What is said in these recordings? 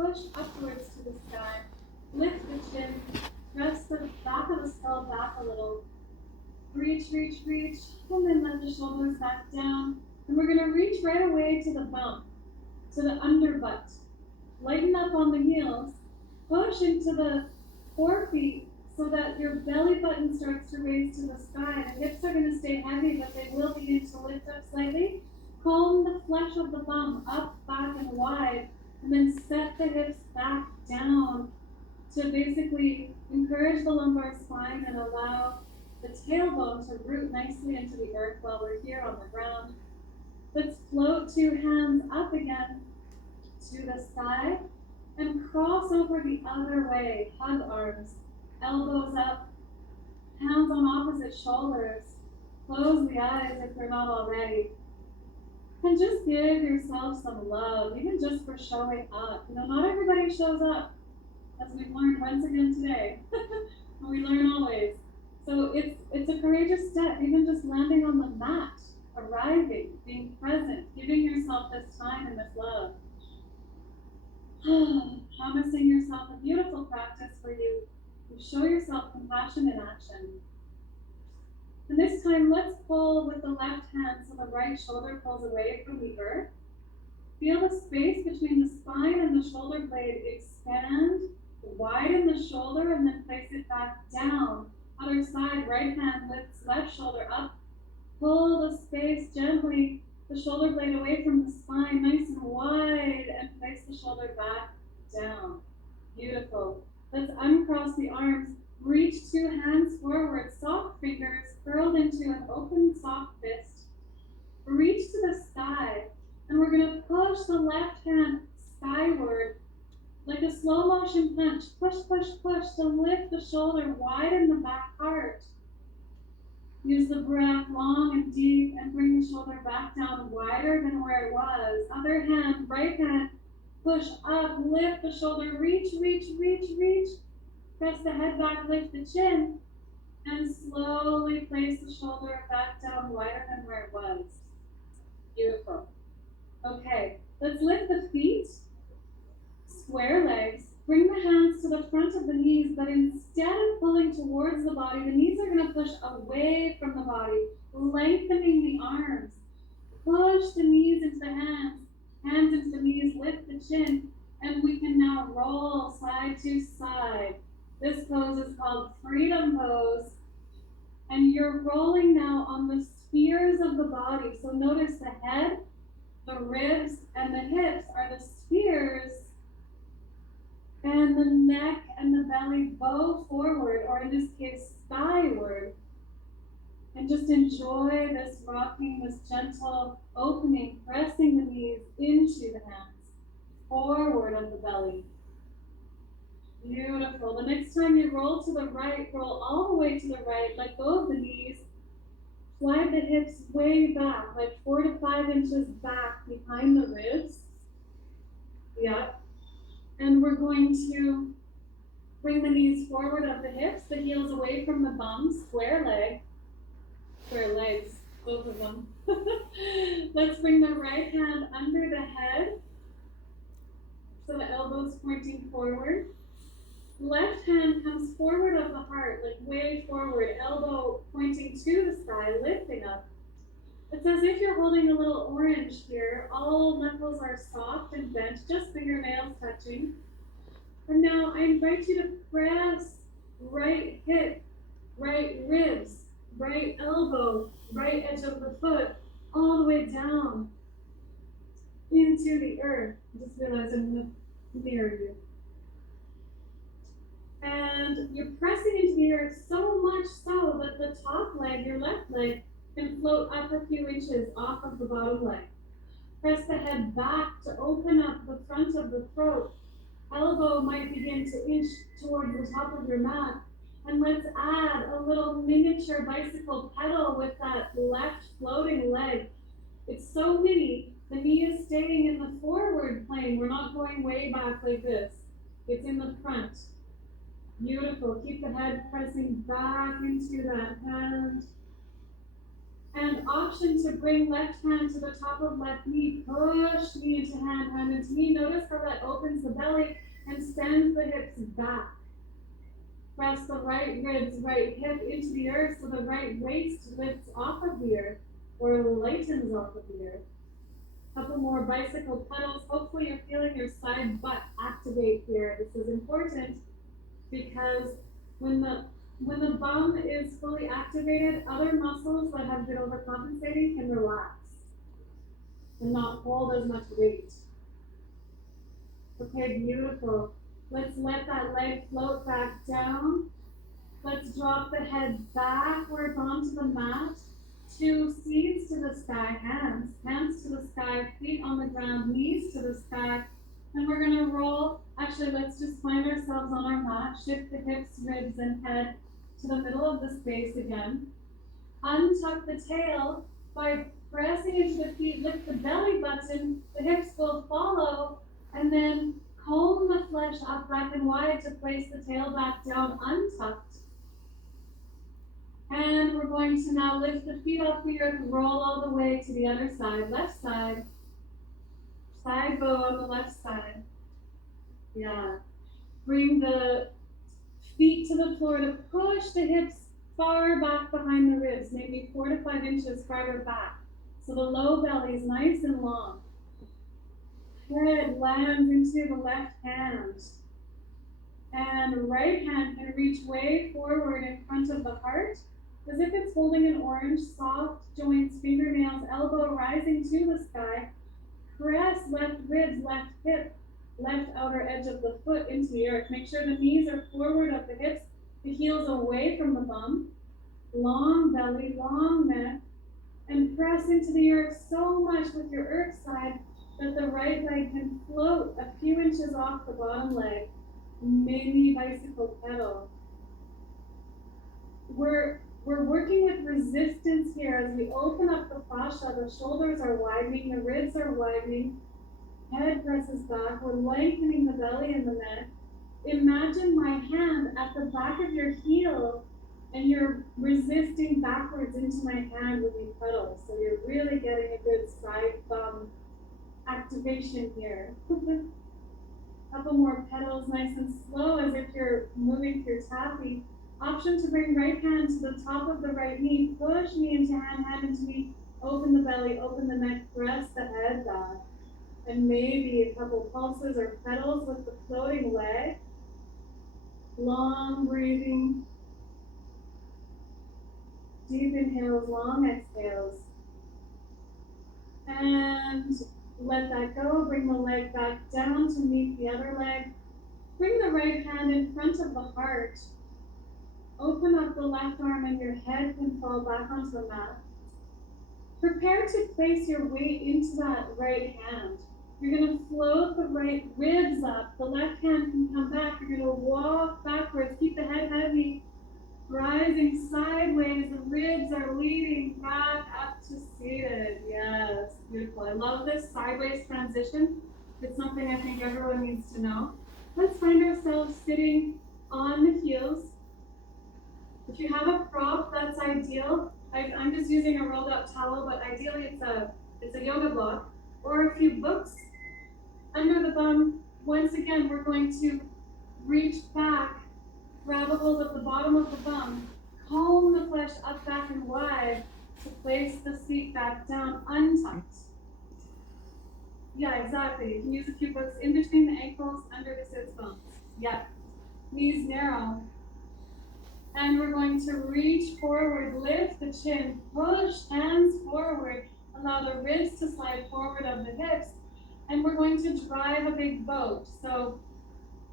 push upwards to the sky. Lift the chin, press the back of the skull back a little. Reach, reach, reach, and then let the shoulders back down. And we're gonna reach right away to the bump, to the underbutt. Lighten up on the heels. Push into the forefeet so that your belly button starts to raise to the sky. The hips are gonna stay heavy, but they will begin to lift up slightly. Comb the flesh of the bum up, back, and wide, and then set the hips back down to basically encourage the lumbar spine and allow the tailbone to root nicely into the earth while we're here on the ground. Let's float 2 hands up again to the sky and cross over the other way. Hug arms, elbows up, hands on opposite shoulders. Close the eyes if you're not already. And just give yourself some love, even just for showing up. Not everybody shows up, as we've learned once again today. And we learn always. So it's a courageous step, even just landing on the mat, arriving, being present, giving yourself this time and this love. Promising yourself a beautiful practice where you show yourself compassion in action. And this time, let's pull with the left hand so the right shoulder pulls away from the earth. Feel the space between the spine and the shoulder blade expand, widen the shoulder, and then place it back down. Other side, right hand lifts left shoulder up. Pull the space gently, the shoulder blade away from the spine, nice and wide, and place the shoulder back down. Beautiful. Let's uncross the arms. Reach 2 hands forward, soft fingers curled into an open soft fist. Reach to the sky, and we're going to push the left hand skyward like a slow motion punch. Push, push, push to lift the shoulder, widen the back part. Use the breath long and deep and bring the shoulder back down wider than where it was. Other hand, right hand, push up, lift the shoulder, reach, reach, reach, reach. Press the head back, lift the chin, and slowly place the shoulder back down wider than where it was. Beautiful. Okay, let's lift the feet, square legs. Bring the hands to the front of the knees, but instead of pulling towards the body, the knees are going to push away from the body, lengthening the arms. Push the knees into the hands into the knees, lift the chin, and we can now roll side to side. This pose is called Freedom Pose, and you're rolling now on the spheres of the body. So notice the head, the ribs, and the hips are the spheres, and the neck and the belly bow forward, or in this case, skyward. And just enjoy this rocking, this gentle opening, pressing the knees into the hands, forward of the belly. Beautiful. The next time you roll to the right, roll all the way to the right, let go of the knees, slide the hips way back, like 4 to 5 inches back behind the ribs. Yep. And we're going to bring the knees forward of the hips, the heels away from the bum, square legs, both of them. Let's bring the right hand under the head, so the elbows pointing forward. Left hand comes forward of the heart, like way forward, elbow pointing to the sky, lifting up. It's as if you're holding a little orange here. All knuckles are soft and bent, just fingernails touching. And now I invite you to press right hip, right ribs, right elbow, right edge of the foot, all the way down into the earth. I just realized I'm going to mirror you. And you're pressing into the earth so much so that the top leg, your left leg, can float up a few inches off of the bottom leg. Press the head back to open up the front of the throat. Elbow might begin to inch towards the top of your mat. And let's add a little miniature bicycle pedal with that left floating leg. It's so mini. The knee is staying in the forward plane. We're not going way back like this. It's in the front. Beautiful. Keep the head pressing back into that hand. And option to bring left hand to the top of left knee, push knee into hand, hand into knee. Notice how that opens the belly and sends the hips back. Press the right ribs, right hip into the earth so the right waist lifts off of the earth or lightens off of the earth. Couple more bicycle pedals. Hopefully you're feeling your side butt activate here. This is important because when the bum is fully activated, other muscles that have been overcompensating can relax and not hold as much weight. Okay, beautiful. Let's let that leg float back down. Let's drop the head backwards onto the mat. 2 C's to the sky, hands to the sky, feet on the ground, knees to the sky. And we're gonna roll. Actually, let's just find ourselves on our mat. Shift the hips, ribs, and head to the middle of the space again. Untuck the tail by pressing into the feet, lift the belly button, the hips will follow, and then comb the flesh up back and wide to place the tail back down untucked. And we're going to now lift the feet off the earth, roll all the way to the other side, left side. Side bow on the left side. Yeah. Bring the feet to the floor to push the hips far back behind the ribs, maybe 4 to 5 inches farther back. So the low belly is nice and long. Head lands into the left hand. And right hand can reach way forward in front of the heart, as if it's holding an orange, soft joints, fingernails, elbow rising to the sky. Press left ribs, left hip, left outer edge of the foot into the earth. Make sure the knees are forward of the hips, the heels away from the bum. Long belly, long neck, and press into the earth so much with your earth side that the right leg can float a few inches off the bottom leg. Mini bicycle pedal. We're working with resistance here as we open up the fascia. The shoulders are widening, the ribs are widening, head presses back. We're lengthening the belly and the neck. Imagine my hand at the back of your heel and you're resisting backwards into my hand with these pedals. So you're really getting a good side bum activation here. Couple more pedals, nice and slow, as if you're moving through taffy. Option to bring right hand to the top of the right knee, push knee into hand, hand into knee, open the belly, open the neck, press the head back. And maybe a couple pulses or pedals with the floating leg. Long breathing. Deep inhales, long exhales. And let that go. Bring the leg back down to meet the other leg. Bring the right hand in front of the heart. Open up the left arm and your head can fall back onto the mat. Prepare to place your weight into that right hand. You're going to float the right ribs up. The left hand can come back. You're going to walk backwards. Keep the head heavy. Rising sideways. The ribs are leading back up to seated. Yes, beautiful. I love this sideways transition. It's something I think everyone needs to know. Let's find ourselves sitting on the heels. If you have a prop, that's ideal. I'm just using a rolled up towel, but ideally it's a yoga block or a few books under the bum. Once again, we're going to reach back, grab a hold of the bottom of the bum, comb the flesh up, back, and wide to place the seat back down untucked. Yeah, exactly. You can use a few books in between the ankles, under the sits bones. Yeah. Knees narrow. And we're going to reach forward, lift the chin, push hands forward, allow the ribs to slide forward of the hips, and we're going to drive a big boat. So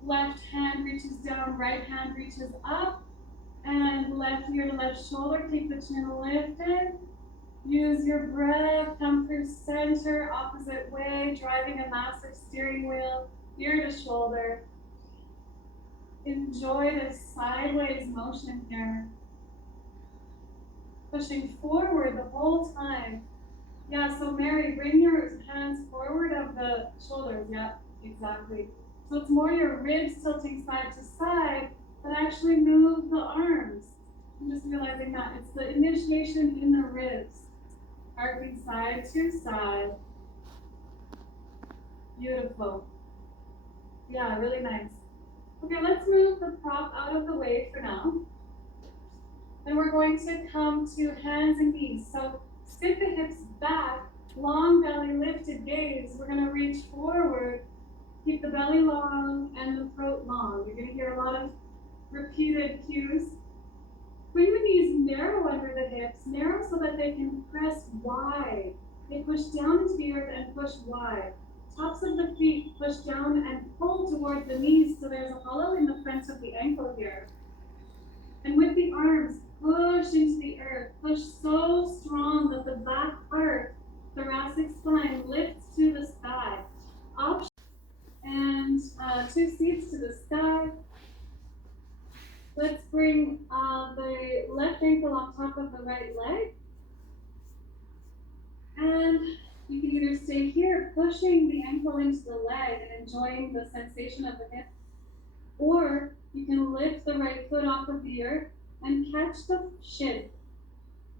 left hand reaches down, right hand reaches up, and left ear to left shoulder, keep the chin lifted. Use your breath, come through center, opposite way, driving a massive steering wheel, ear to shoulder. Enjoy this sideways motion here. Pushing forward the whole time. Yeah, so Mary, bring your hands forward of the shoulders. Yeah, exactly. So it's more your ribs tilting side to side, but actually move the arms. I'm just realizing that it's the initiation in the ribs. Arcing side to side. Beautiful. Yeah, really nice. Okay, let's move the prop out of the way for now. Then we're going to come to hands and knees. So sit the hips back, long belly lifted gaze. We're gonna reach forward, keep the belly long and the throat long. You're gonna hear a lot of repeated cues. Bring the knees narrow under the hips, narrow so that they can press wide. They push down into the earth and push wide. Tops of the feet push down and pull towards the knees so there's a hollow in the front of the ankle here. And with the arms, push into the earth. Push so strong that the back part, thoracic spine lifts to the sky. Up and 2 seats to the sky. Let's bring the left ankle on top of the right leg. And you can either stay here, pushing the ankle into the leg and enjoying the sensation of the hip, or you can lift the right foot off of the earth and catch the shin.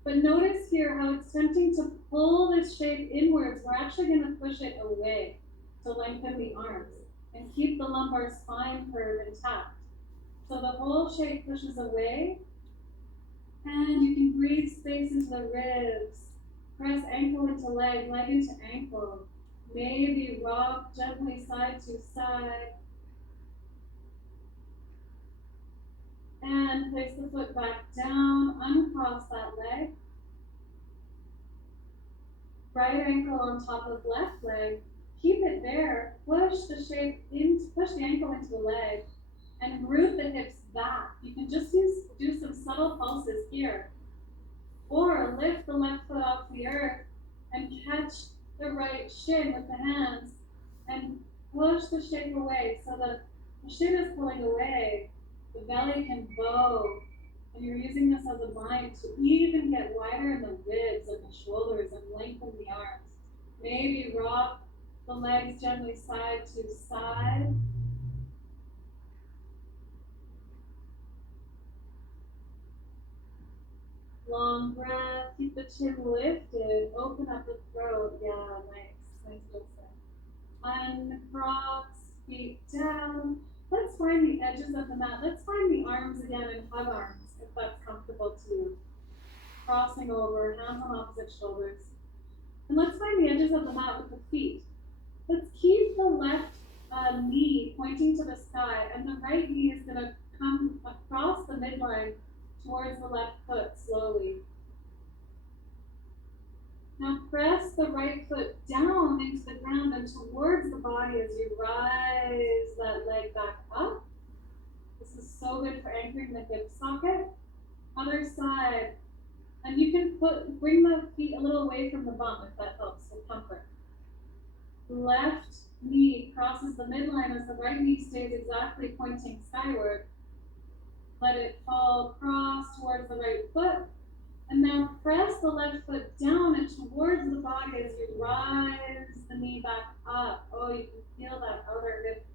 But notice here how it's tempting to pull this shape inwards. We're actually going to push it away to lengthen the arms and keep the lumbar spine curve intact. So the whole shape pushes away, and you can breathe space into the ribs. Press ankle into leg, leg into ankle. Maybe rock gently side to side. And place the foot back down, uncross that leg. Right ankle on top of left leg. Keep it there. Push the shape in, push the ankle into the leg and root the hips back. You can just do some subtle pulses here. Or lift the left foot off the earth and catch the right shin with the hands and push the shape away so that the shin is pulling away. The belly can bow, and you're using this as a bind to even get wider in the ribs and the shoulders and lengthen the arms. Maybe rock the legs gently side to side. Long breath, keep the chin lifted, open up the throat. Yeah, nice listen. Uncross, feet down. Let's find the edges of the mat. Let's find the arms again and hug arms if that's comfortable to you. Crossing over, hands on opposite shoulders. And let's find the edges of the mat with the feet. Let's keep the left knee pointing to the sky, and the right knee is going to come across the midline towards the left foot slowly. Now press the right foot down into the ground and towards the body as you rise that leg back up. This is so good for anchoring the hip socket. Other side. And you can bring the feet a little away from the bum if that helps with comfort. Left knee crosses the midline as the right knee stays exactly pointing skyward. Let it fall across towards the right foot. And now press the left foot down and towards the body as you rise the knee back up. Oh, you can feel that outer hip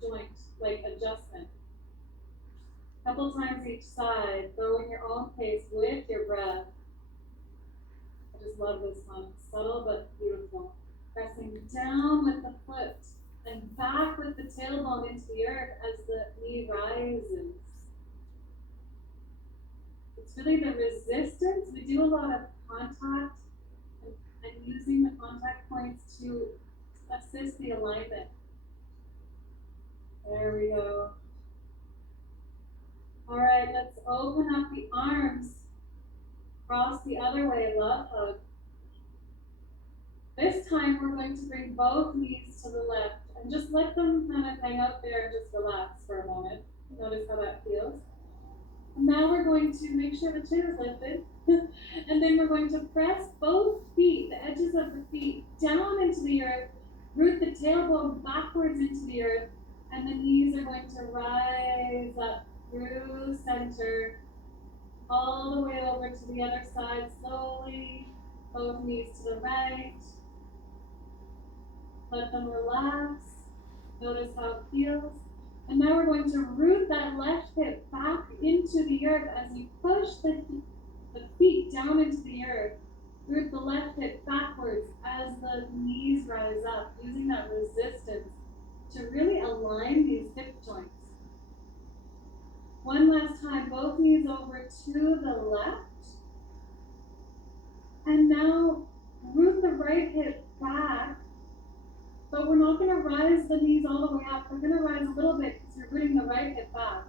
joint, like adjustment. A couple times each side. Go in your own pace with your breath. I just love this one. Subtle but beautiful. Pressing down with the foot and back with the tailbone into the earth as the knee rises. It's really the resistance. We do a lot of contact and using the contact points to assist the alignment. There we go. All right, let's open up the arms. Cross the other way, love hug. This time we're going to bring both knees to the left and just let them kind of hang out there and just relax for a moment. Notice how that feels. And now we're going to make sure the chin is lifted. And then we're going to press both feet, the edges of the feet, down into the earth, root the tailbone backwards into the earth, and the knees are going to rise up through center, all the way over to the other side slowly. Both knees to the right. Let them relax. Notice how it feels. And now we're going to root that left hip back into the earth as you push the feet down into the earth. Root the left hip backwards as the knees rise up, using that resistance to really align these hip joints. One last time, both knees over to the left. And now root the right hip back, but we're not going to rise the knees all the way up. We're going to rise a little bit because you're rooting the right hip back.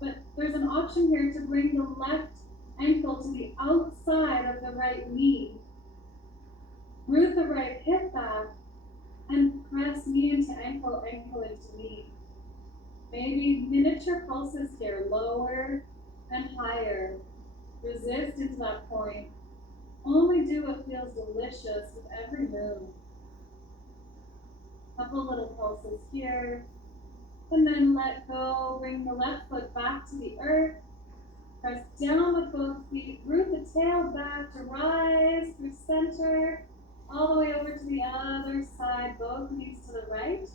But there's an option here to bring the left ankle to the outside of the right knee. Root the right hip back and press knee into ankle, ankle into knee. Maybe miniature pulses here, lower and higher. Resist into that point. Only do what feels delicious with every move. Couple little pulses here. And then let go. Bring the left foot back to the earth. Press down with both feet. Root the tail back to rise through center. All the way over to the other side. Both knees to the right.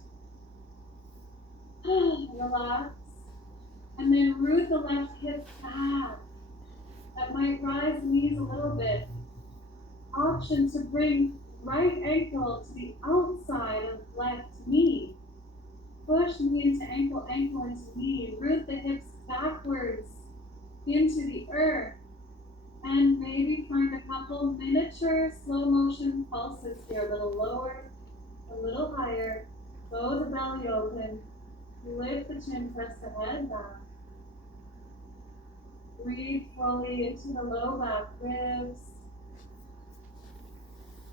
Relax. And then root the left hip back. That might rise the knees a little bit. Option to bring right ankle to the outside of left knee. Push knee into ankle, ankle into knee. Root the hips backwards into the earth. And maybe find a couple miniature slow motion pulses here. A little lower, a little higher. Bow the belly open. Lift the chin, press the head back. Breathe fully into the low back ribs.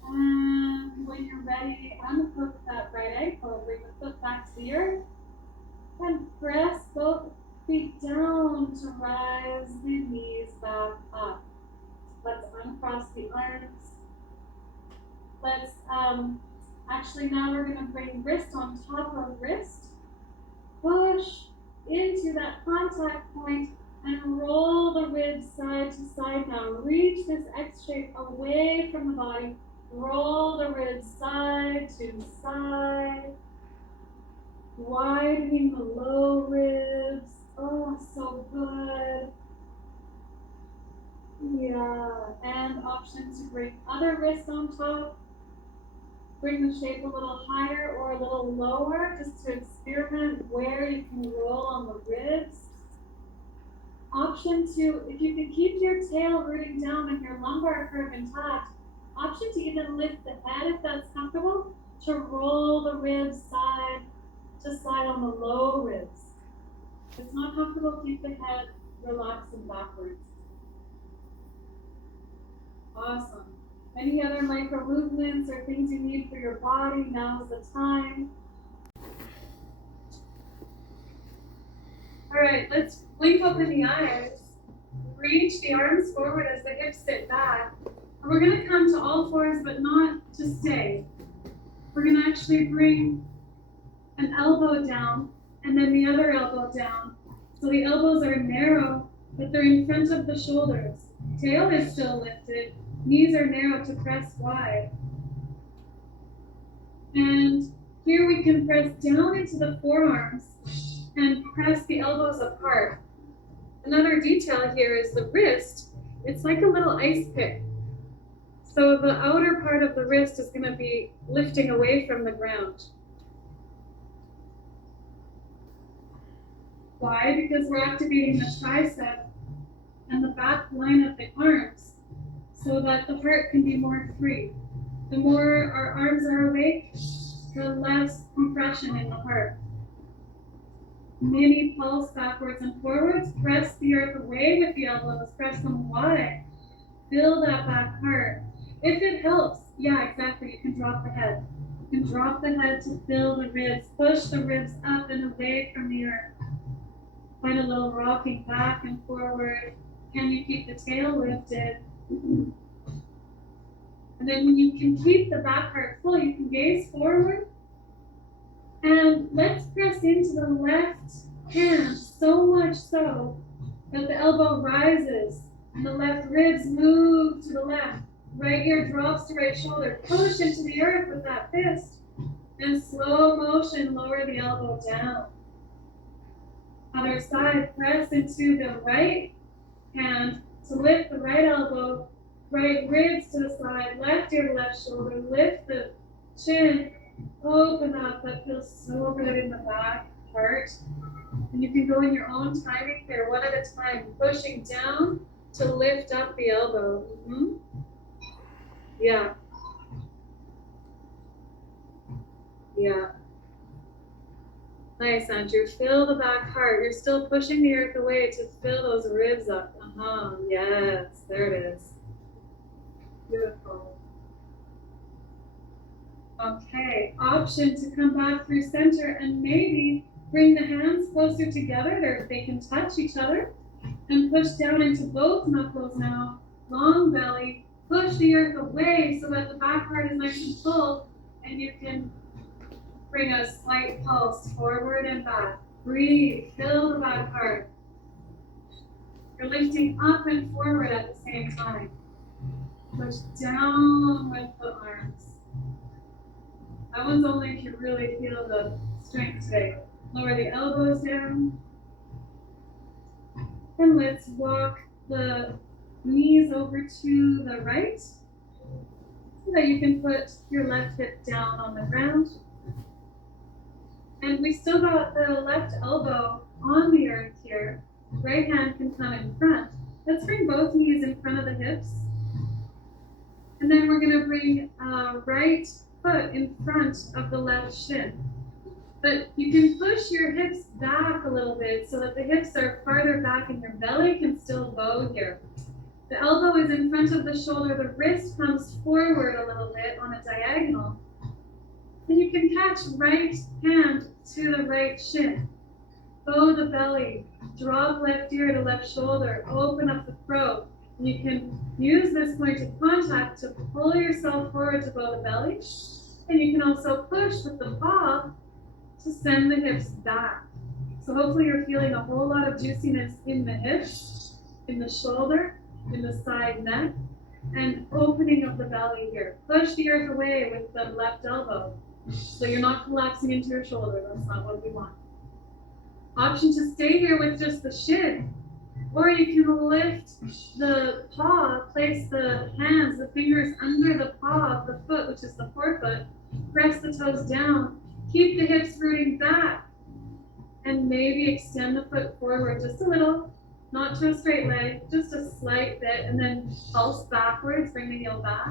And when you're ready, unhook that right ankle, bring the foot back to the earth, and press both feet down to rise the knees back up. Let's uncross the arms. Let's, actually now we're gonna bring wrist on top of wrist. Push into that contact point and roll the ribs side to side now. Reach this X shape away from the body. Roll the ribs side to side. Widening the low ribs. Oh, so good. Yeah, and option to bring other wrist on top. Bring the shape a little higher or a little lower, just to experiment where you can roll on the ribs. Option to, if you can keep your tail rooting down and your lumbar curve intact, option to even lift the head if that's comfortable, to roll the ribs side to side on the low ribs. If it's not comfortable, keep the head relaxed and backwards. Awesome. Any other micro movements or things you need for your body, now's the time. All right, let's blink open the eyes. Reach the arms forward as the hips sit back. And we're gonna come to all fours, but not to stay. We're gonna actually bring an elbow down and then the other elbow down. So the elbows are narrow, but they're in front of the shoulders. Tail is still lifted. Knees are narrow to press wide. And here we can press down into the forearms and press the elbows apart. Another detail here is the wrist. It's like a little ice pick. So the outer part of the wrist is going to be lifting away from the ground. Why? Because we're activating the tricep and the back line of the arms so that the heart can be more free. The more our arms are awake, the less compression in the heart. Mini pulse backwards and forwards. Press the earth away with the elbows. Press them wide. Fill that back heart. If it helps, yeah, exactly, you can drop the head. You can drop the head to fill the ribs. Push the ribs up and away from the earth. Find a little rocking back and forward. Can you keep the tail lifted? And then when you can keep the back heart full, you can gaze forward. And let's press into the left hand so much so that the elbow rises and the left ribs move to the left. Right ear drops to right shoulder. Push into the earth with that fist. And slow motion, lower the elbow down. Other side, press into the right hand to lift the right elbow right ribs to the side, left ear to left shoulder, lift the chin, open up. That feels so good in the back part. And you can go in your own timing here, one at a time, pushing down to lift up the elbow. Yeah. Yeah. Nice, Andrew. Fill the back heart. You're still pushing the earth away to fill those ribs up. Yes, there it is. Beautiful. Okay, option to come back through center and maybe bring the hands closer together. They can touch each other and push down into both knuckles now. Long belly. Push the earth away so that the back heart is nice and full, and you can bring a slight pulse forward and back. Breathe, fill the back heart. You're lifting up and forward at the same time. Push down with the arms. That one's only if you really feel the strength today. Lower the elbows down. And let's walk the knees over to the right so that you can put your left hip down on the ground. And we still got the left elbow on the earth here. Right hand can come in front. Let's bring both knees in front of the hips. And then we're going to bring right foot in front of the left shin. But you can push your hips back a little bit so that the hips are farther back and your belly can still bow here. The elbow is in front of the shoulder. The wrist comes forward a little bit on a diagonal. And you can catch right hand to the right shin. Bow the belly. Drop left ear to left shoulder. Open up the throat. You can use this point of contact to pull yourself forward to bow the belly. And you can also push with the paw to send the hips back. So hopefully you're feeling a whole lot of juiciness in the hips, in the shoulder, in the side neck, and opening of the belly here. Push the earth away with the left elbow. So you're not collapsing into your shoulder. That's not what we want. Option to stay here with just the shin. Or you can lift the paw, place the hands, the fingers under the paw of the foot, which is the forefoot. Press the toes down. Keep the hips rooting back. And maybe extend the foot forward just a little. Not to a straight leg, just a slight bit. And then pulse backwards, bring the heel back.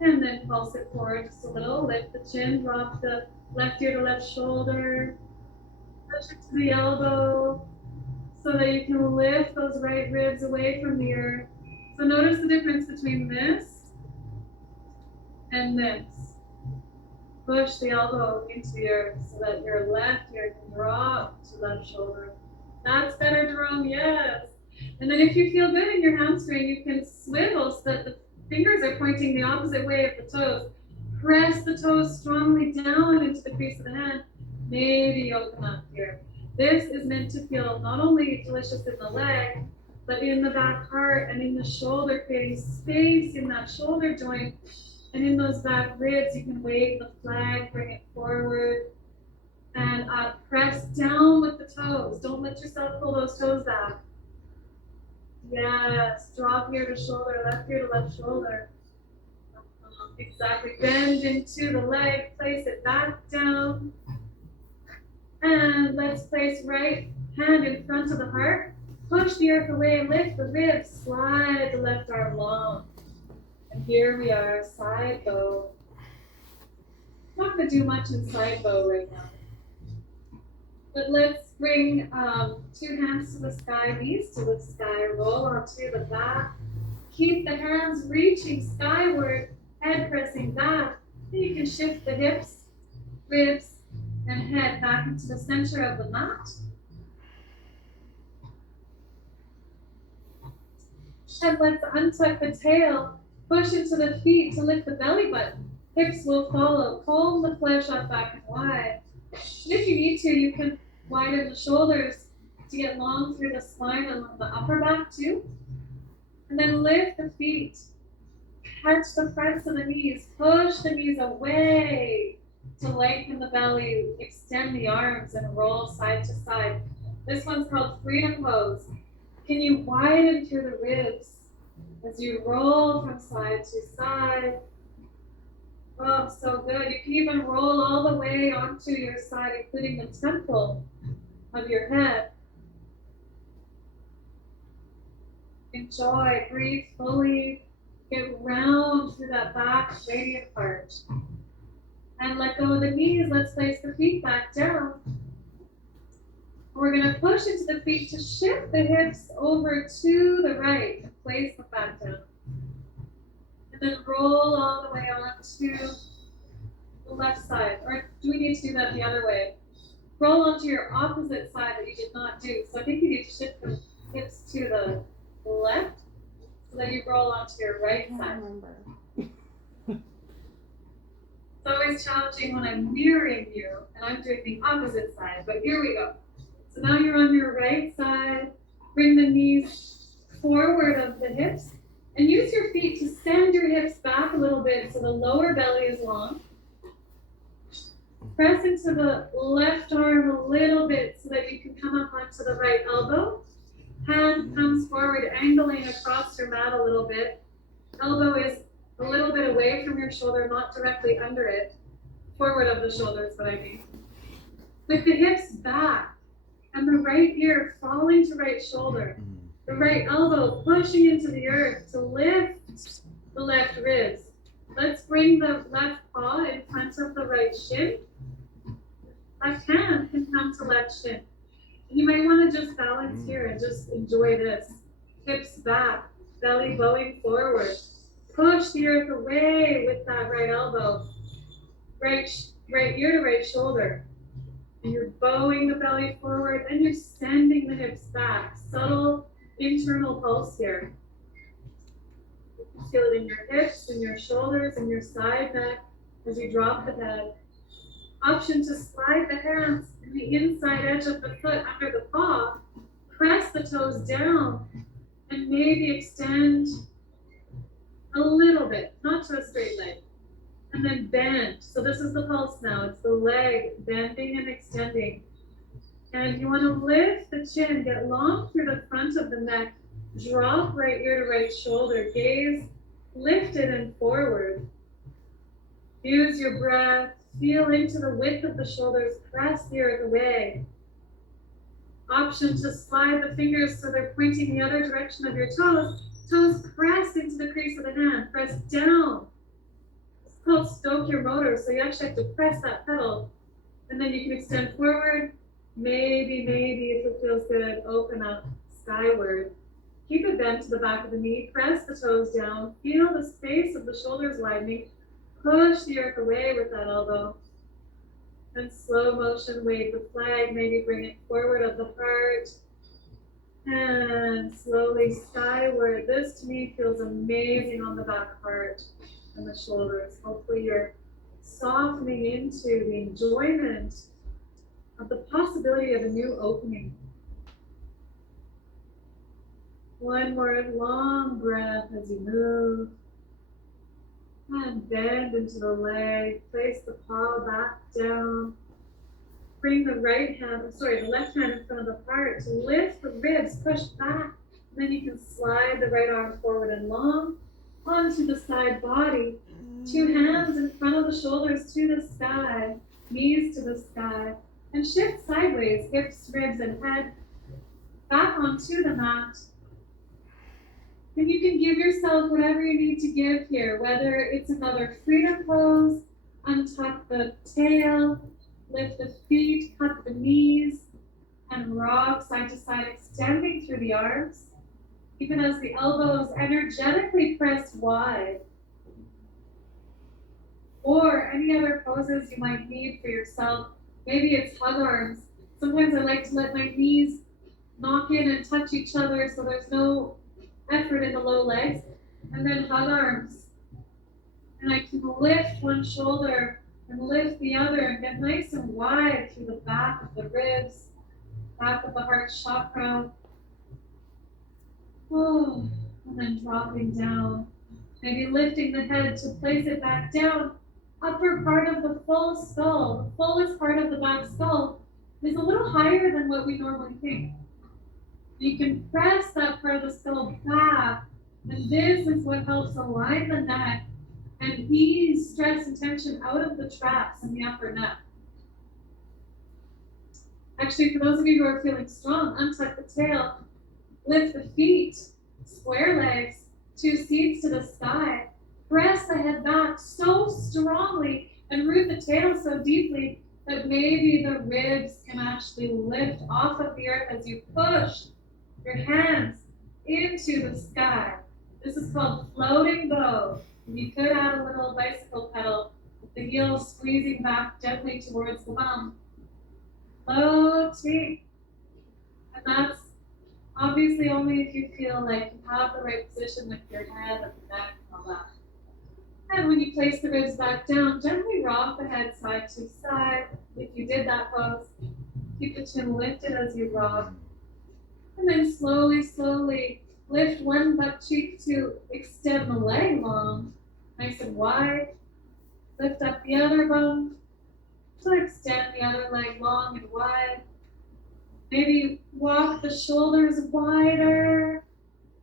And then pulse it forward just a little. Lift the chin, drop the left ear to left shoulder. Push it to the elbow so that you can lift those right ribs away from the earth. So notice the difference between this and this. Push the elbow into the earth so that your left ear can drop to left shoulder. That's better, Jerome, yes. And then if you feel good in your hamstring, you can swivel so that the fingers are pointing the opposite way of the toes. Press the toes strongly down into the crease of the hand. Maybe open up here. This is meant to feel not only delicious in the leg, but in the back part and in the shoulder, creating space in that shoulder joint. And in those back ribs, you can wave the flag, bring it forward, and press down with the toes. Don't let yourself pull those toes back. Yes, drop ear to shoulder, left ear to left shoulder. Exactly, bend into the leg, place it back down. And let's place right hand in front of the heart. Push the earth away, lift the ribs, slide the left arm long. And here we are, side bow. Not going to do much in side bow right now. But let's bring 2 hands to the sky, knees to the sky, roll onto the back. Keep the hands reaching skyward, head pressing back. Then you can shift the hips, ribs, and head back into the center of the mat. And let's untuck the tail, push into the feet to lift the belly button. Hips will follow. Pull the flesh up back and wide. And if you need to, you can widen the shoulders to get long through the spine and the upper back too. And then lift the feet. Catch the fronts of the knees. Push the knees away to lengthen the belly. Extend the arms and roll side to side. This one's called freedom pose. Can you widen through the ribs? As you roll from side to side. Oh, so good. You can even roll all the way onto your side, including the temple of your head. Enjoy, breathe fully, get round through that back radiant part. And let go of the knees. Let's place the feet back down. We're going to push into the feet to shift the hips over to the right and place them back down. And then roll all the way on to the left side. Or do we need to do that the other way? Roll onto your opposite side that you did not do. So I think you need to shift the hips to the left so that you roll onto your right side. It's always challenging when I'm mirroring you and I'm doing the opposite side, but here we go. So now you're on your right side. Bring the knees forward of the hips and use your feet to send your hips back a little bit so the lower belly is long. Press into the left arm a little bit so that you can come up onto the right elbow. Hand comes forward, angling across your mat a little bit. Elbow is a little bit away from your shoulder, not directly under it. Forward of the shoulder is what I mean. With the hips back and the right ear falling to right shoulder. The right elbow pushing into the earth to lift the left ribs. Let's bring the left paw in front of the right shin. Left hand can come to left shin. You might want to just balance here and just enjoy this. Hips back, belly bowing forward. Push the earth away with that right elbow. Right ear to right shoulder. And you're bowing the belly forward and you're sending the hips back. Subtle internal pulse here. You can feel it in your hips, in your shoulders, in your side neck as you drop the head. Option to slide the hands in the inside edge of the foot under the paw. Press the toes down and maybe extend a little bit, not to a straight leg. And then bend. So this is the pulse now. It's the leg bending and extending. And you want to lift the chin, get long through the front of the neck. Drop right ear to right shoulder. Gaze lifted and forward. Use your breath. Feel into the width of the shoulders. Press the earth away. Option to slide the fingers so they're pointing the other direction of your toes. Toes press into the crease of the hand. Press down. It's called stoke your motor, so you actually have to press that pedal. And then you can extend forward. Maybe if it feels good, open up skyward. Keep it bent to the back of the knee. Press the toes down. Feel the space of the shoulders widening. Push the earth away with that elbow. And slow motion, wave the flag. Maybe bring it forward of the heart. And slowly skyward. This to me feels amazing on the back part and the shoulders. Hopefully you're softening into the enjoyment of the possibility of a new opening. One more long breath as you move. And bend into the leg. Place the paw back down. Bring the left hand in front of the heart to lift the ribs, push back. And then you can slide the right arm forward and long onto the side body. Two hands in front of the shoulders to the sky, knees to the sky. And shift sideways, hips, ribs, and head back onto the mat. And you can give yourself whatever you need to give here, whether it's another freedom pose, untuck the tail, lift the feet, cut the knees, and rock side to side, extending through the arms, even as the elbows energetically press wide. Or any other poses you might need for yourself. Maybe it's hug arms. Sometimes I like to let my knees knock in and touch each other so there's no effort in the low legs. And then hug arms. And I can lift one shoulder and lift the other and get nice and wide through the back of the ribs, back of the heart chakra. Oh, and then dropping down. Maybe lifting the head to place it back down. Upper part of the full skull, the fullest part of the back skull, is a little higher than what we normally think. You can press that part of the skull back And this is what helps align the neck and ease stress and tension out of the traps in the upper neck. Actually, for those of you who are feeling strong, untuck the tail, lift the feet, square legs, 2 seats to the sky. Press the head back so strongly and root the tail so deeply that maybe the ribs can actually lift off of the earth as you push your hands into the sky. This is called floating bow. You could add a little bicycle pedal with the heel squeezing back gently towards the bum. Floating. And that's obviously only if you feel like you have the right position with your head and the neck and all that. And when you place the ribs back down, gently rock the head side to side. If you did that pose, keep the chin lifted as you rock. And then slowly, slowly lift one butt cheek to extend the leg long, nice and wide. Lift up the other bone to extend the other leg long and wide. Maybe walk the shoulders wider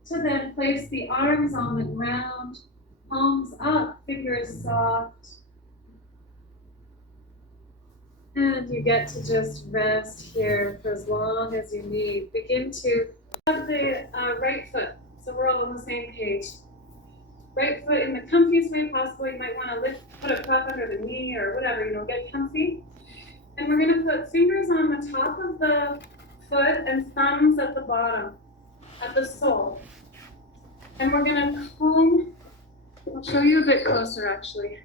to then place the arms on the ground, palms up, fingers soft. And you get to just rest here for as long as you need. Begin to have the right foot, so we're all on the same page. Right foot in the comfiest way possible. You might want to put a cup under the knee or whatever, get comfy. And we're going to put fingers on the top of the foot and thumbs at the bottom, at the sole. And we're going to comb, I'll show you a bit closer actually.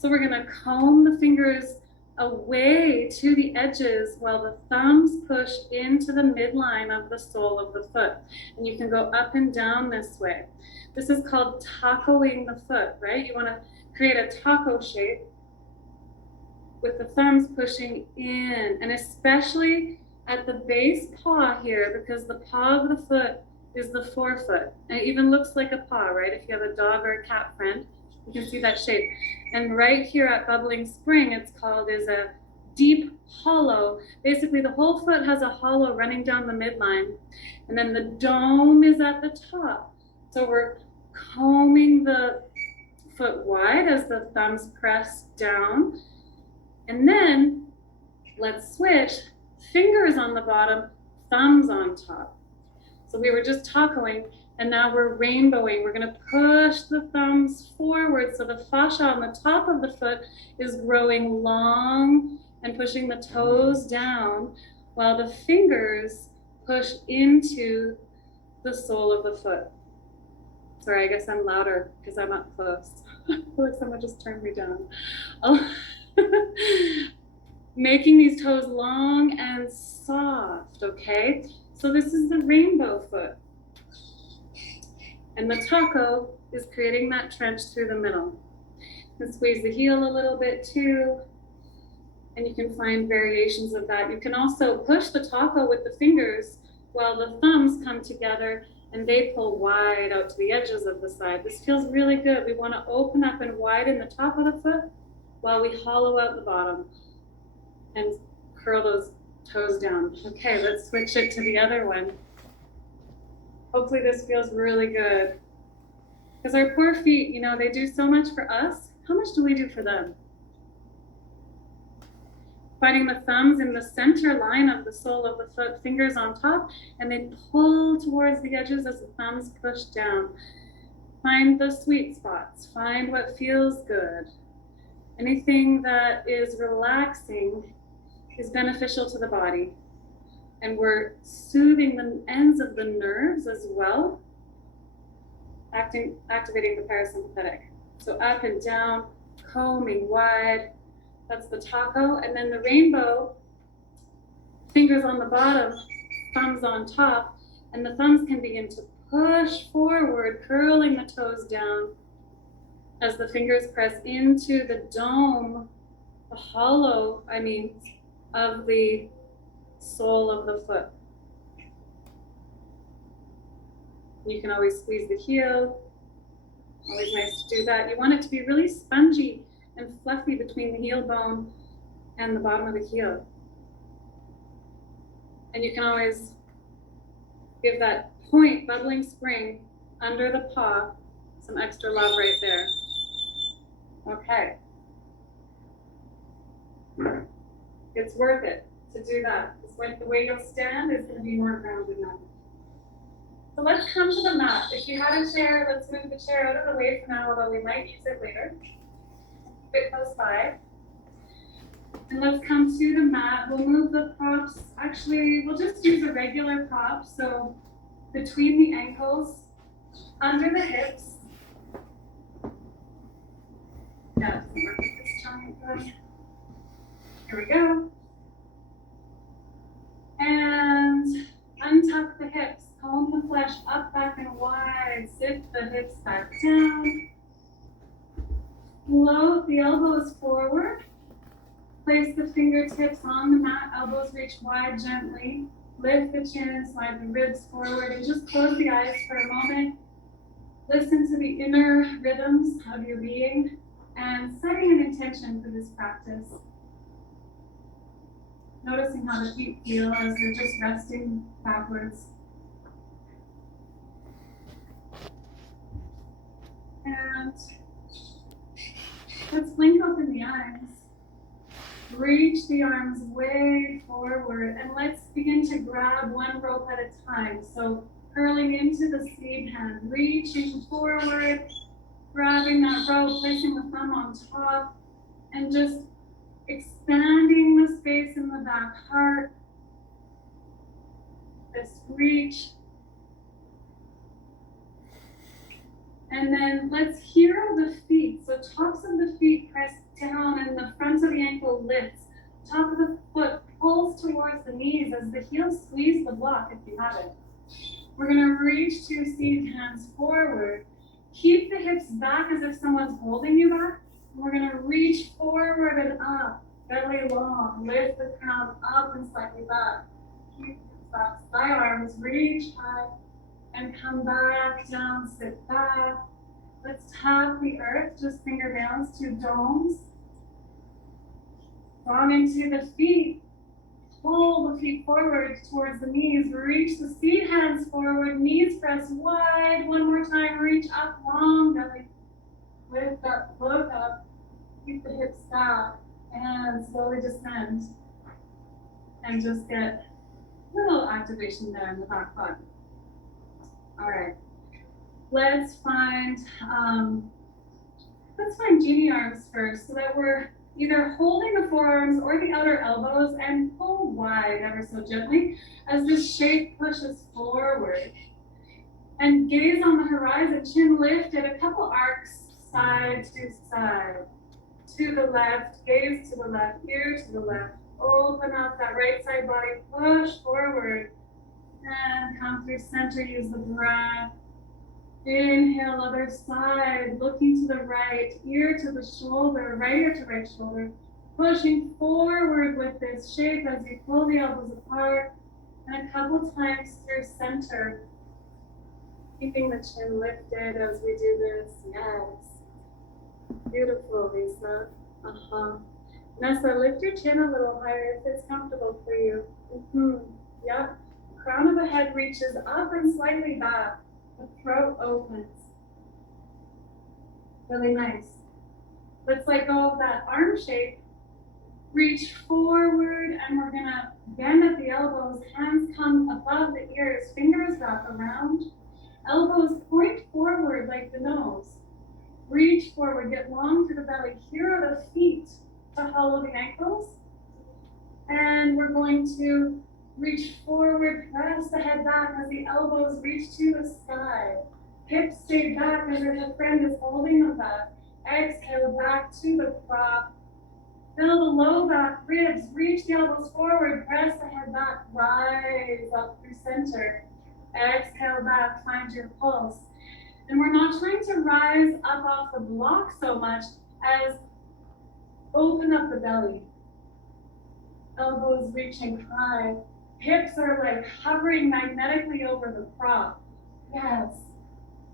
So we're going to comb the fingers away to the edges while the thumbs push into the midline of the sole of the foot. And you can go up and down this way. This is called tacoing the foot, right? You want to create a taco shape with the thumbs pushing in, and especially at the base paw here, because the paw of the foot is the forefoot. And it even looks like a paw, right? If you have a dog or a cat friend, you can see that shape. And right here at Bubbling Spring, is a deep hollow. Basically, the whole foot has a hollow running down the midline, and then the dome is at the top. So we're combing the foot wide as the thumbs press down. And then let's switch, fingers on the bottom, thumbs on top. So we were just tacoing, and now we're rainbowing. We're going to push the thumbs forward so the fascia on the top of the foot is growing long and pushing the toes down while the fingers push into the sole of the foot. Sorry, I guess I'm louder because I'm up close. I feel like someone just turned me down. Making these toes long and soft, okay? So this is the rainbow foot. And the taco is creating that trench through the middle. And squeeze the heel a little bit too. And you can find variations of that. You can also push the taco with the fingers while the thumbs come together and they pull wide out to the edges of the side. This feels really good. We want to open up and widen the top of the foot while we hollow out the bottom and curl those toes down. Okay, let's switch it to the other one. Hopefully this feels really good. Because our poor feet, they do so much for us. How much do we do for them? Finding the thumbs in the center line of the sole of the foot, fingers on top, and they pull towards the edges as the thumbs push down. Find the sweet spots. Find what feels good. Anything that is relaxing is beneficial to the body. And we're soothing the ends of the nerves as well, activating the parasympathetic. So up and down, combing wide, that's the taco. And then the rainbow, fingers on the bottom, thumbs on top, and the thumbs can begin to push forward, curling the toes down as the fingers press into the dome, the hollow, of the sole of the foot. You can always squeeze the heel. Always nice to do that. You want it to be really spongy and fluffy between the heel bone and the bottom of the heel. And you can always Give that point, bubbling spring under the paw some extra love right there. Okay. It's worth it to do that. The way you'll stand is going to be more grounded now. So let's come to the mat. If you had a chair, let's move the chair out of the way for now, although we might use it later. A bit close by. And let's come to the mat. We'll move the props. Actually, we'll just use a regular prop. So between the ankles, under the hips. Yeah, this giant guy. Here we go. And untuck the hips. Comb the flesh up, back, and wide. Sit the hips back down. Float the elbows forward. Place the fingertips on the mat. Elbows reach wide gently. Lift the chin, slide the ribs forward, and just close the eyes for a moment. Listen to the inner rhythms of your being and setting an intention for this practice. Noticing how the feet feel as they're just resting backwards. And let's blink open the eyes. Reach the arms way forward and let's begin to grab one rope at a time. So curling into the seed hand, reaching forward, grabbing that rope, placing the thumb on top, and just expanding the space in the back heart. Just reach. And then let's hero the feet. So tops of the feet press down and the front of the ankle lifts. Top of the foot pulls towards the knees as the heels squeeze the block if you have it. We're going to reach two seed hands forward. Keep the hips back as if someone's holding you back. We're going to reach forward and up, belly long. Lift the crown up and slightly back. Keep the back. Thigh arms reach high and come back down, sit back. Let's tap the earth, just fingernails to domes. Drawn into the feet. Pull the feet forward towards the knees. Reach the seed hands forward. Knees press wide. One more time. Reach up long belly. Lift up, look up. Keep the hips back. And slowly descend. And just get a little activation there in the back butt. All right. Let's find genie arms first so that we're either holding the forearms or the outer elbows and pull wide ever so gently as this shape pushes forward. And gaze on the horizon, chin lifted, a couple arcs side to side. To the left, gaze to the left, ear to the left. Open up that right side body, push forward. And come through center, use the breath. Inhale, other side, looking to the right, ear to the shoulder, right ear to right shoulder. Pushing forward with this shape as you pull the elbows apart. And a couple times through center. Keeping the chin lifted as we do this. Yes. Beautiful, Lisa. Nessa, lift your chin a little higher if it's comfortable for you. Yep. Crown of the head reaches up and slightly back. The throat opens. Really nice. Let's let go of that arm shape. Reach forward and we're gonna bend at the elbows. Hands come above the ears. Fingers wrap around. Elbows point forward like the nose. Reach forward, get long through the belly. Hero the feet to hollow the ankles. And we're going to reach forward, press the head back as the elbows reach to the sky. Hips stay back as if a friend is holding them back. Exhale back to the prop. Feel the low back ribs. Reach the elbows forward, press the head back. Rise up through center. Exhale back, find your pulse. And we're not trying to rise up off the block so much as open up the belly. Elbows reaching high. Hips are like hovering magnetically over the prop. Yes.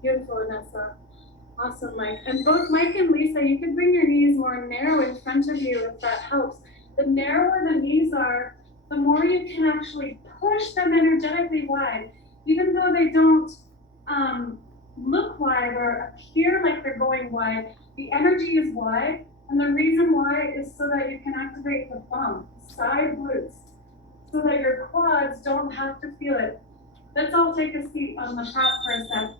Beautiful, Vanessa. Awesome, Mike. And both Mike and Lisa, you can bring your knees more narrow in front of you if that helps. The narrower the knees are, the more you can actually push them energetically wide. even though they don't look wide or appear like they're going wide, the energy is wide. And the reason why is so that you can activate the bump, side glutes, so that your quads don't have to feel it. Let's all take a seat on the top for a sec.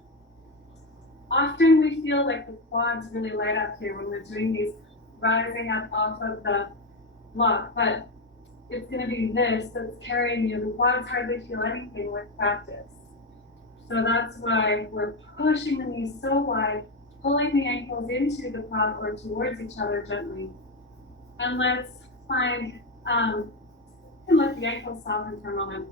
Often we feel like the quads really light up here when we're doing these rising up off of the block, but it's going to be this that's carrying you. The quads hardly feel anything with practice. So that's why we're pushing the knees so wide, pulling the ankles into the prop or towards each other gently. And let's find, and let the ankles soften for a moment.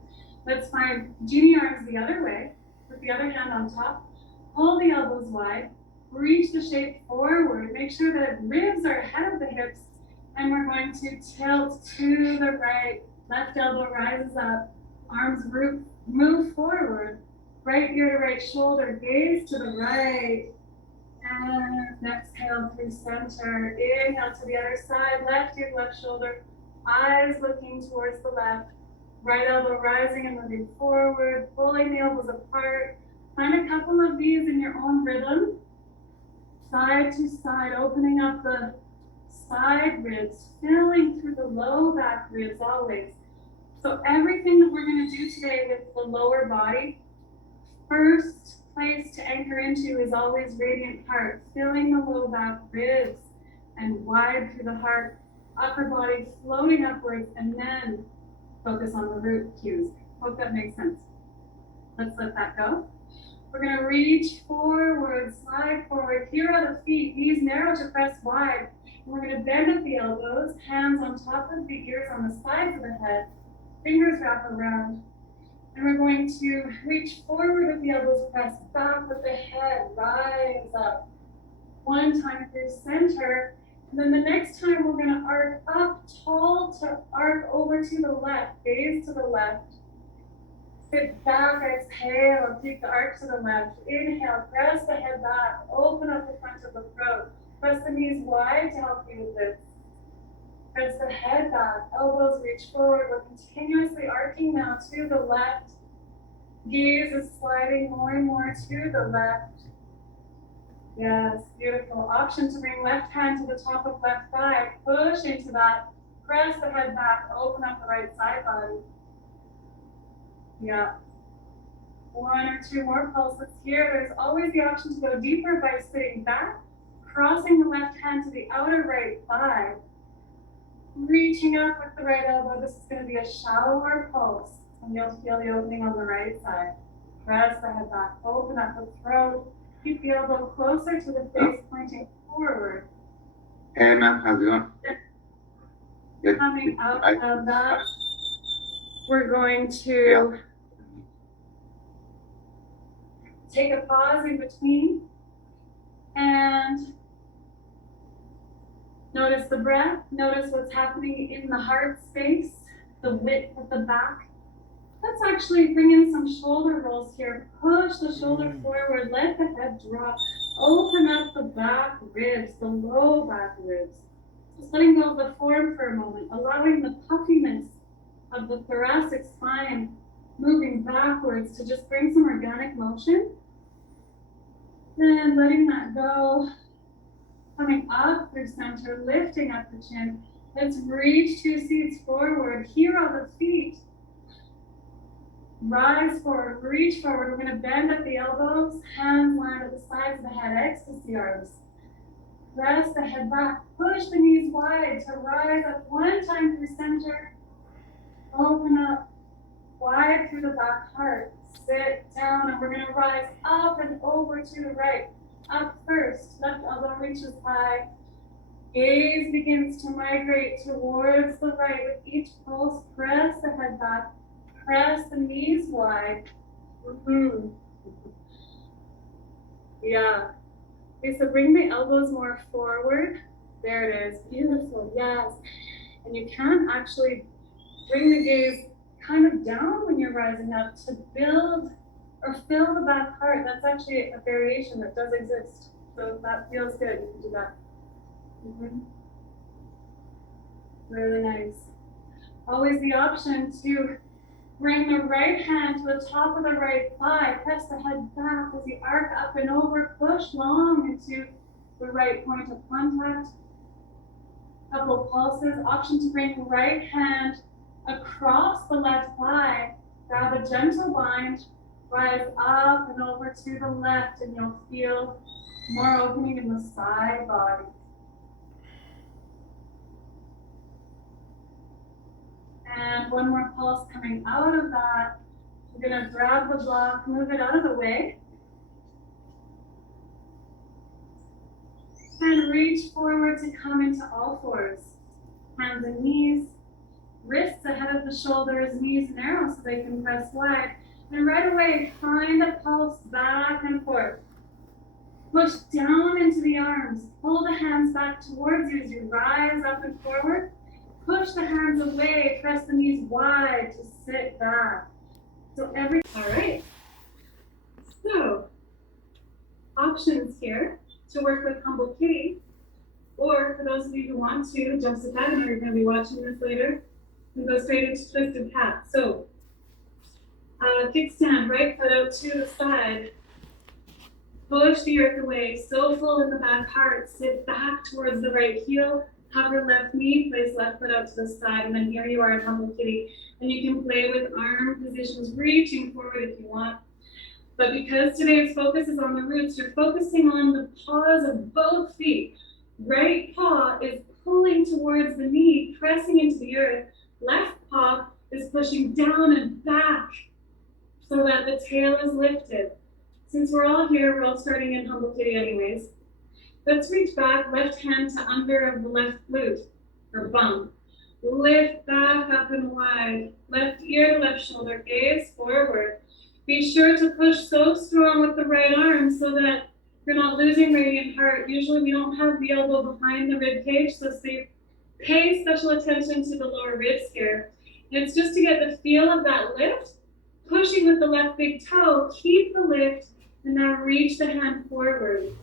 Let's find genie arms the other way, with the other hand on top. Pull the elbows wide, reach the shape forward. Make sure that ribs are ahead of the hips, and we're going to tilt to the right. Left elbow rises up, arms move forward. Right ear to right shoulder, gaze to the right. And exhale through center. Inhale to the other side, left ear, left shoulder, eyes looking towards the left. Right elbow rising and moving forward, pulling the elbows apart. Find a couple of these in your own rhythm. Side to side, opening up the side ribs, filling through the low back ribs always. So everything that we're going to do today with the lower body, first place to anchor into is always radiant heart, filling the low back ribs and wide through the heart, upper body floating upwards, and then focus on the root cues. Hope that makes sense. Let's let that go. We're going to reach forward, slide forward. Here are the feet, knees narrow to press wide. And we're going to bend at the elbows, hands on top of the ears on the sides of the head, fingers wrap around. And we're going to reach forward with the elbows, press back with the head, rise up. One time through center. And then the next time we're going to arc up tall to arc over to the left, gaze to the left. Sit back, exhale, take the arc to the left. Inhale, press the head back, open up the front of the throat. Press the knees wide to help you with this. Press the head back, elbows reach forward. We're continuously arcing now to the left. Gaze is sliding more and more to the left. Yes, beautiful. Option to bring left hand to the top of left thigh. Push into that. Press the head back, open up the right side body. Yeah. One or two more pulses here. There's always the option to go deeper by sitting back, crossing the left hand to the outer right thigh, reaching up with the right elbow. This is going to be a shallower pulse, and you'll feel the opening on the right side. Press the head back, open up the throat, keep the elbow closer to the face, pointing forward. Hey, ma'am, how's it going? Coming out of that, we're going to take a pause in between and notice the breath, notice what's happening in the heart space, the width at the back. Let's actually bring in some shoulder rolls here. Push the shoulder forward, let the head drop. Open up the back ribs, the low back ribs. Just letting go of the form for a moment, allowing the puffiness of the thoracic spine moving backwards to just bring some organic motion. And letting that go, coming up through center, lifting up the chin. Let's reach 2 seats forward. Here are the feet. Rise forward, reach forward. We're going to bend at the elbows, hands line at the sides of the head, ecstasy arms. Press the head back, push the knees wide to rise up one time through center. Open up, wide through the back heart. Sit down, and we're going to rise up and over to the right. Up first, left elbow reaches high. Gaze begins to migrate towards the right. With each pulse, press the head back. Press the knees wide. Yeah. Okay, so bring the elbows more forward. There it is. Beautiful. Yes. And you can actually bring the gaze kind of down when you're rising up to build or fill the back heart. That's actually a variation that does exist. So if that feels good, you can do that. Really nice. Always the option to Bring the right hand to the top of the right thigh. Press the head back as you arc up and over. Push long into the right point of contact. Couple pulses. Option to bring the right hand across the left thigh. Grab a gentle bind. Rise up and over to the left, and you'll feel more opening in the side body. And one more pulse coming out of that. We're gonna grab the block, move it out of the way. And reach forward to come into all fours. Hands and knees, wrists ahead of the shoulders, knees narrow so they can press wide. And right away, find a pulse back and forth. Push down into the arms. Pull the hands back towards you as you rise up and forward. Push the hands away, press the knees wide to sit back. All right. So, options here to work with Humble Kitty, or for those of you who want to, Jessica, and you're going to be watching this later, you can go straight into Twisted Cat. So, kickstand, right foot out to the side. Push the earth away, so full in the back heart, sit back towards the right heel. Hover left knee, place left foot out to the side, and then here you are in Humble Kitty. And you can play with arm positions, reaching forward if you want. But because today's focus is on the roots, you're focusing on the paws of both feet. Right paw is pulling towards the knee, pressing into the earth. Left paw is pushing down and back so that the tail is lifted. Since we're all here, we're all starting in Humble Kitty anyways. Let's reach back, left hand to under of the left glute, or bum. Lift back up and wide. Left ear to left shoulder, gaze forward. Be sure to push so strong with the right arm so that you're not losing radiant heart. Usually we don't have the elbow behind the rib cage, so pay special attention to the lower ribs here. And it's just to get the feel of that lift, pushing with the left big toe, keep the lift, and now reach the hand forward.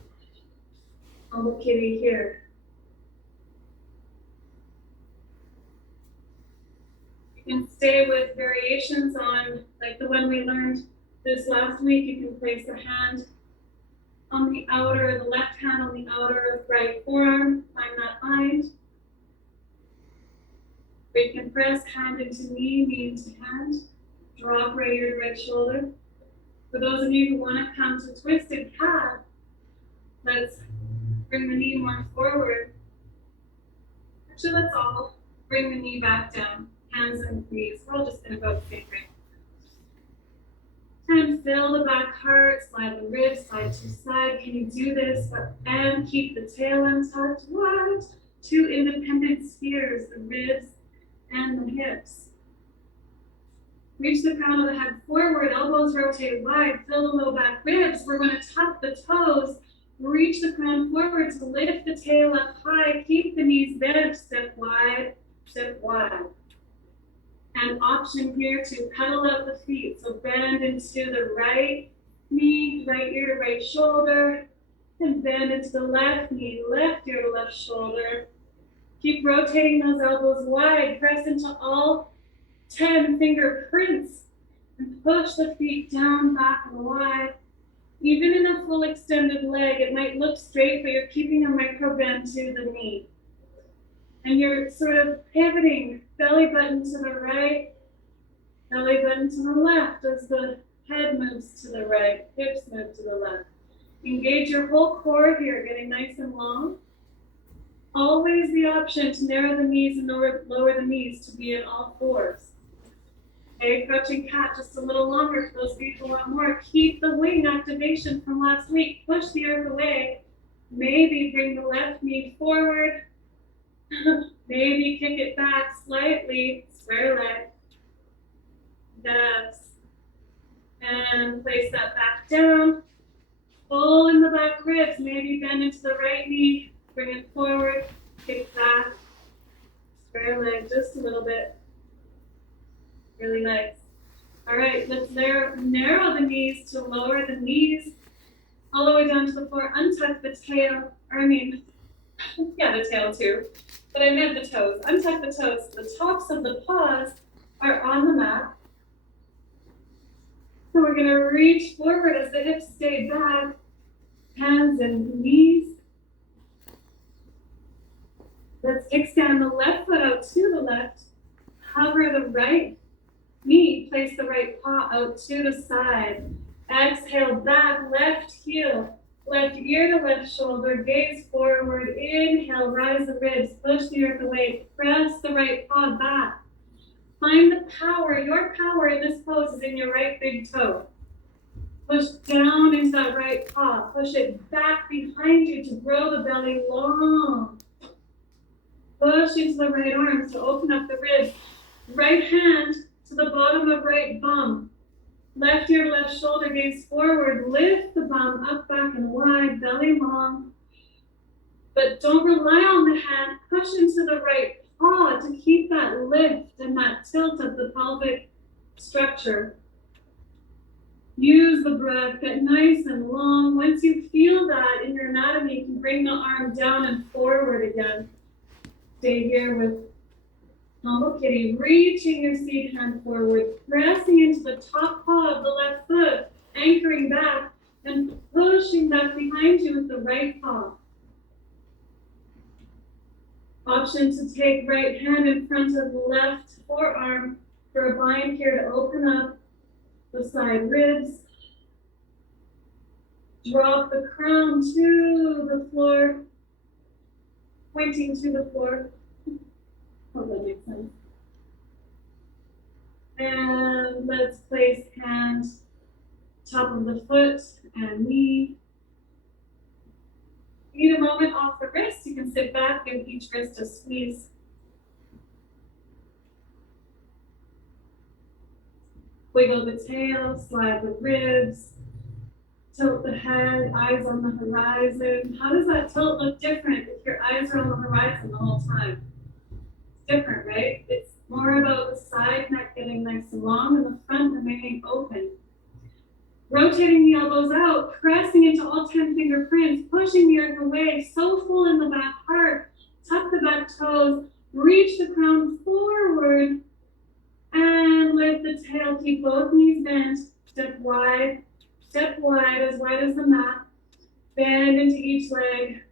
Humble Kitty here. You can stay with variations on, like the one we learned this last week. You can place the hand on the outer, the left hand on the outer right forearm, find that bind. Or you can press hand into knee, knee into hand, drop right ear to right shoulder. For those of you who want to come to Twisted Cat, let's bring the knee more forward. Actually, let's all bring the knee back down, hands and knees. We're all just going to go the same rate. And fill the back heart, slide the ribs side to side. Can you do this? And keep the tail untucked. What? Two independent spheres, the ribs and the hips. Reach the crown of the head forward, elbows rotate wide, fill the low back ribs. We're going to tuck the toes. Reach the crown forward to lift the tail up high. Keep the knees bent. Step wide, step wide. And option here to pedal out the feet. So bend into the right knee, right ear to right shoulder, and bend into the left knee, left ear to left shoulder. Keep rotating those elbows wide. Press into all 10 finger prints and push the feet down, back, and wide. Even in a full extended leg, it might look straight, but you're keeping a micro bend to the knee. And you're sort of pivoting, belly button to the right, belly button to the left as the head moves to the right, hips move to the left. Engage your whole core here, getting nice and long. Always the option to narrow the knees and lower the knees to be in all fours. Okay, crouching cat just a little longer for those people who want more. Keep the wing activation from last week. Push the earth away. Maybe bring the left knee forward. Maybe kick it back slightly. Square leg. Yes. And place that back down. Pull in the back ribs. Maybe bend into the right knee. Bring it forward. Kick back. Square leg just a little bit. Really nice. All right, let's narrow the knees to lower the knees all the way down to the floor. Untuck the tail, the tail too, but I meant the toes. Untuck the toes. The tops of the paws are on the mat. gonna reach forward as the hips stay back, hands and knees. Let's extend the left foot out to the left. Hover the right knee, place the right paw out to the side. Exhale back, left heel, left ear to left shoulder, gaze forward. Inhale, rise the ribs, push the earth away, press the right paw back. Find the power, your power in this pose is in your right big toe. Push down into that right paw, push it back behind you to grow the belly long. Push into the right arms to open up the ribs. Right hand to the bottom of right bum. Left ear, left shoulder, gaze forward. Lift the bum up, back, and wide, belly long. But don't rely on the hand. Push into the right paw to keep that lift and that tilt of the pelvic structure. Use the breath, get nice and long. Once you feel that in your anatomy, you can bring the arm down and forward again. Stay here with Humble Kitty, reaching your seed hand forward, pressing into the top paw of the left foot, anchoring back, and pushing back behind you with the right paw. Option to take right hand in front of left forearm for a bind here to open up the side ribs. Drop the crown to the floor, pointing to the floor. Hope that makes sense. And let's place hand top of the foot and knee. Need a moment off the wrist. You can sit back and each wrist a squeeze. Wiggle the tail, slide the ribs, tilt the head, eyes on the horizon. How does that tilt look different if your eyes are on the horizon the whole time? It's different, right? It's more about the side neck getting nice and long and the front remaining open. Rotating the elbows out, pressing into all 10 fingerprints, pushing the earth away, so full in the back part. Tuck the back toes, reach the crown forward, and lift the tail. Keep both knees bent. Step wide as the mat. Bend into each leg.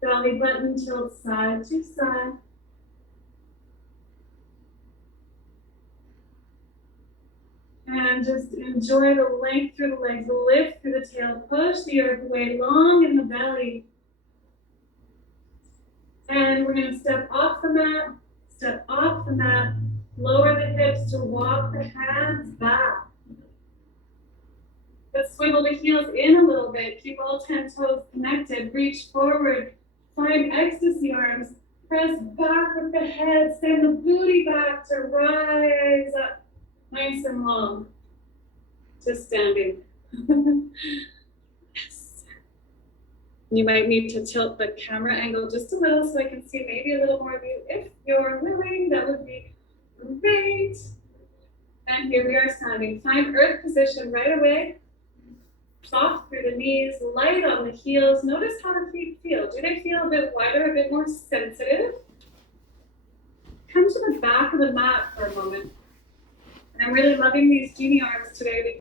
Belly button tilt side to side. And just enjoy the length through the legs, lift through the tail, push the earth away, long in the belly. And we're going to step off the mat, lower the hips to walk the hands back. Let's swivel the heels in a little bit, keep all 10 toes connected, reach forward, find ecstasy arms, press back with the head, send the booty back to rise up. Nice and long to standing. Yes. You might need to tilt the camera angle just a little so I can see maybe a little more of you. If you're willing, that would be great. And here we are standing. Find earth position right away. Soft through the knees, light on the heels. Notice how the feet feel. Do they feel a bit wider, a bit more sensitive? Come to the back of the mat for a moment. And I'm really loving these genie arms today